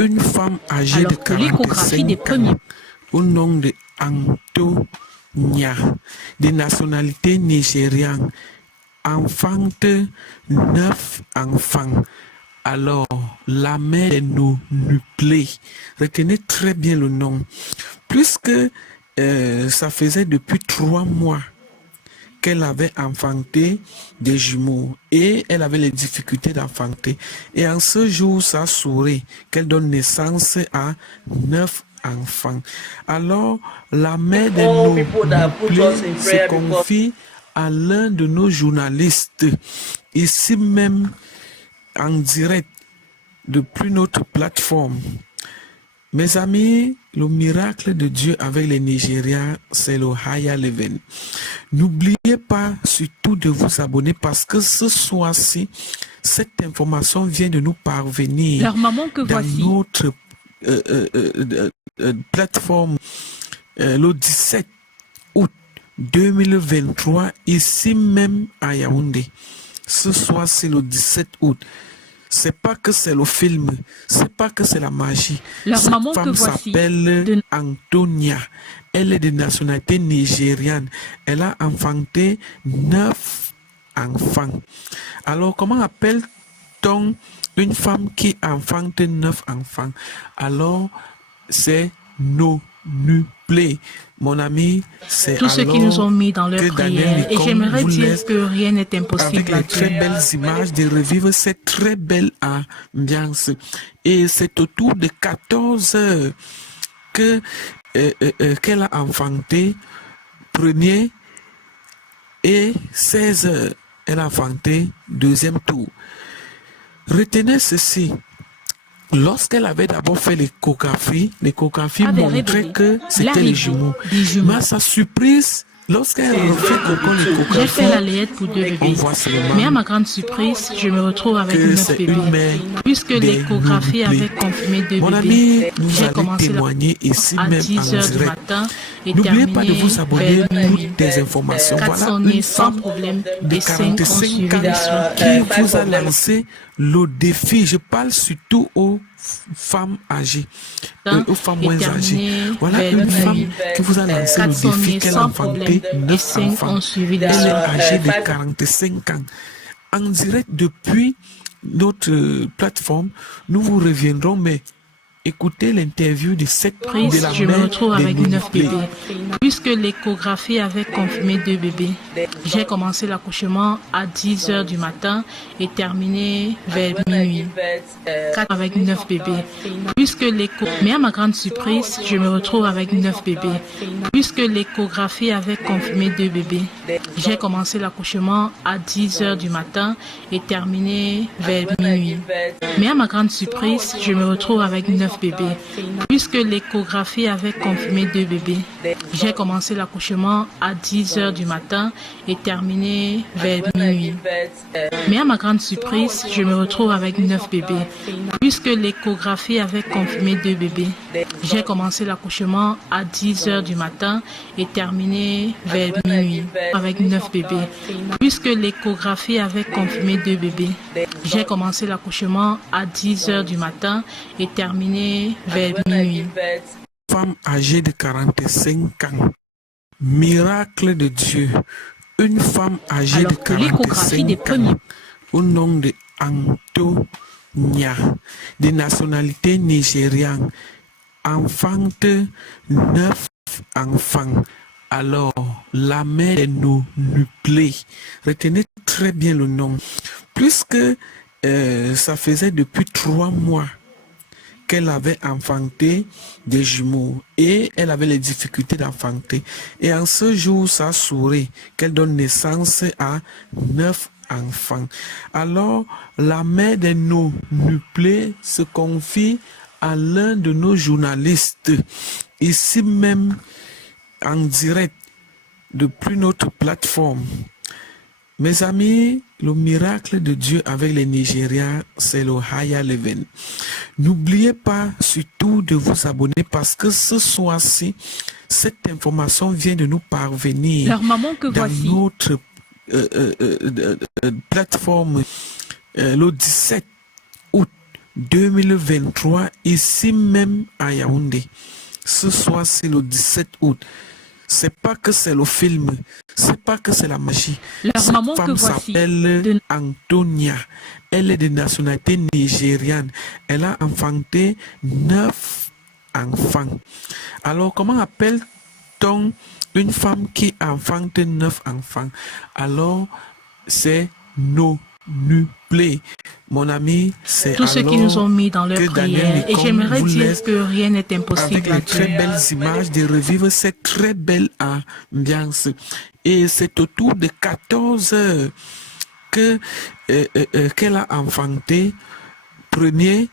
Une femme âgée de Alors que l'échographie des 45 ans, au nom de Antonia, de nationalité nigériane, enfante 9 enfants. Alors, la mère est nuplée. Retenez très bien le nom. Puisque ça faisait depuis 3 mois qu'elle avait enfanté des jumeaux et elle avait les difficultés d'enfanter. Et en ce jour, ça sourit qu'elle donne naissance à 9 enfants. Alors, la mère des nuplés se confie à l'un de nos journalistes, ici même en direct, depuis notre plateforme. Mes amis, le miracle de Dieu avec les Nigériens, c'est le Higher Level. N'oubliez pas surtout de vous abonner parce que ce soir-ci, cette information vient de nous parvenir Leur maman que dans voici. notre plateforme le 17 août 2023, ici même à Yaoundé. Ce soir, c'est le 17 août. C'est pas que c'est le film, c'est pas que c'est la magie. Leur Cette maman que femme voici. s'appelle Antonia. Elle est de nationalité nigériane. Elle a enfanté 9 enfants. Alors, comment appelle-t-on une femme qui enfante 9 enfants? Alors, c'est nuplé. Mon ami, c'est Tous ceux qui nous ont mis dans leur prière. Et j'aimerais dire que rien n'est impossible avec les très belles images de revivre cette très belle ambiance. Et c'est autour de 14 heures que qu'elle a enfanté premier et 16 heures elle a enfanté deuxième tour. Retenez ceci. Lorsqu'elle avait d'abord fait l'échographie montrait que c'était les jumeaux. Mais à sa surprise, lorsqu'elle a refait encore l'échographie, j'ai fait la layette pour 2 bébés. Mais à ma grande surprise, je me retrouve avec 9 bébés. Puisque l'échographie avait confirmé 2 bébés, j'ai commencé à 10 heures du matin et n'oubliez pas de vous abonner vers pour minuit. des informations. 4 Voilà sont une nés sans femme problème de et 5 ont 45 suivi les soins. ans qui vous a lancé le défi. Je parle surtout aux femmes âgées, aux femmes moins âgées. Voilà une femme qui vous a lancé le défi qu'elle a enfanté 9 enfants. Elle est âgée de 45 ans. En direct depuis notre plateforme, nous vous reviendrons, mais écoutez l'interview de cette prise, je me retrouve avec 9 bébés. Puisque l'échographie avait confirmé 2 bébés, j'ai commencé l'accouchement à 10 heures du matin et terminé vers minuit. 4 avec 9 bébés. Mais à ma grande surprise, je me retrouve avec 9 bébés. Puisque l'échographie avait confirmé 2 bébés, j'ai commencé l'accouchement à 10 heures du matin et terminé vers minuit. Mais à ma grande surprise, je me retrouve avec 9 bébés. Puisque l'échographie avait confirmé 2 bébés, j'ai commencé l'accouchement à 10 heures du matin et terminé vers minuit. Mais à ma grande surprise, je me retrouve avec 9 bébés. Puisque l'échographie avait confirmé 2 bébés, j'ai commencé l'accouchement à 10 heures du matin et terminé vers minuit avec 9 bébés. Puisque l'échographie avait confirmé 2 bébés, j'ai commencé l'accouchement à 10 heures du matin et terminé vers minuit. Femme âgée de 45 ans. Miracle de Dieu. Une femme âgée de 45 ans au nom de Antonia, de nationalité nigériane, enfante 9 enfants. Alors, la mère est nuplée. Retenez très bien le nom. Puisque ça faisait depuis 3 mois qu'elle avait enfanté des jumeaux et elle avait les difficultés d'enfanter. Et en ce jour, ça sourit qu'elle donne naissance à 9 enfants. Alors, la mère des nuplés se confie à l'un de nos journalistes, ici même en direct, depuis notre plateforme. Mes amis, le miracle de Dieu avec les Nigériens, c'est le Higher Level. N'oubliez pas surtout de vous abonner parce que ce soir-ci, cette information vient de nous parvenir Leur maman que dans voici. notre plateforme le 17 août 2023, ici même à Yaoundé. Ce soir, c'est le 17 août. C'est pas que c'est le film, c'est pas que c'est la magie. Cette femme s'appelle Antonia. Elle est de nationalité nigériane. Elle a enfanté 9 enfants. Alors, comment appelle-t-on une femme qui enfante 9 enfants? Alors, c'est nonuplé. Mon ami, c'est tous ceux qui nous ont mis dans leur prière. Et j'aimerais dire que rien n'est impossible. Avec les très belles images de revivre cette très belle ambiance. Et c'est autour de 14 heures qu'elle a enfanté premier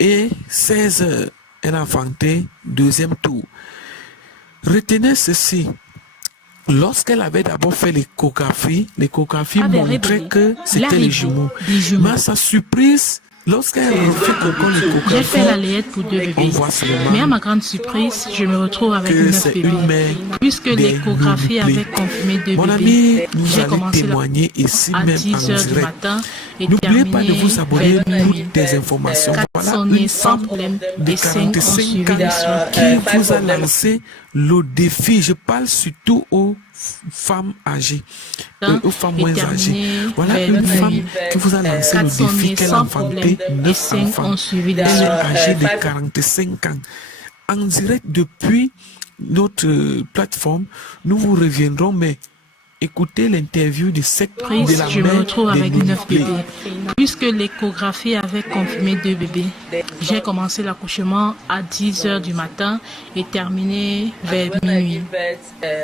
et 16 heures. Elle a enfanté deuxième tour. Retenez ceci. Lorsqu'elle avait d'abord fait l'échographie montrait que c'était les jumeaux. Mais à sa surprise, lorsqu'elle a fait l'échographie, j'ai fait la layette pour 2 bébés. Mais à ma grande surprise, je me retrouve avec 9 bébés. Puisque l'échographie avait confirmé 2 bébés, j'ai commencé témoigner ici à même 10 heures du matin et n'oubliez pas de vous abonner terminé pour toutes des informations. 4 Voilà sont une nés sans femme problème de et 5 ont 45 suivi ans les soins. qui vous a lancé le défi. Je parle surtout aux femmes âgées, aux femmes moins âgées. Voilà une femme qui vous a lancé le défi qu'elle a enfanté 9 enfants. Elle est âgée de 45 ans. En direct depuis notre plateforme, nous vous reviendrons, mais écoutez l'interview de cette prise, je me retrouve avec 9 bébés. Puisque l'échographie avait confirmé 2 bébés, j'ai commencé l'accouchement à 10 heures du matin et terminé vers minuit.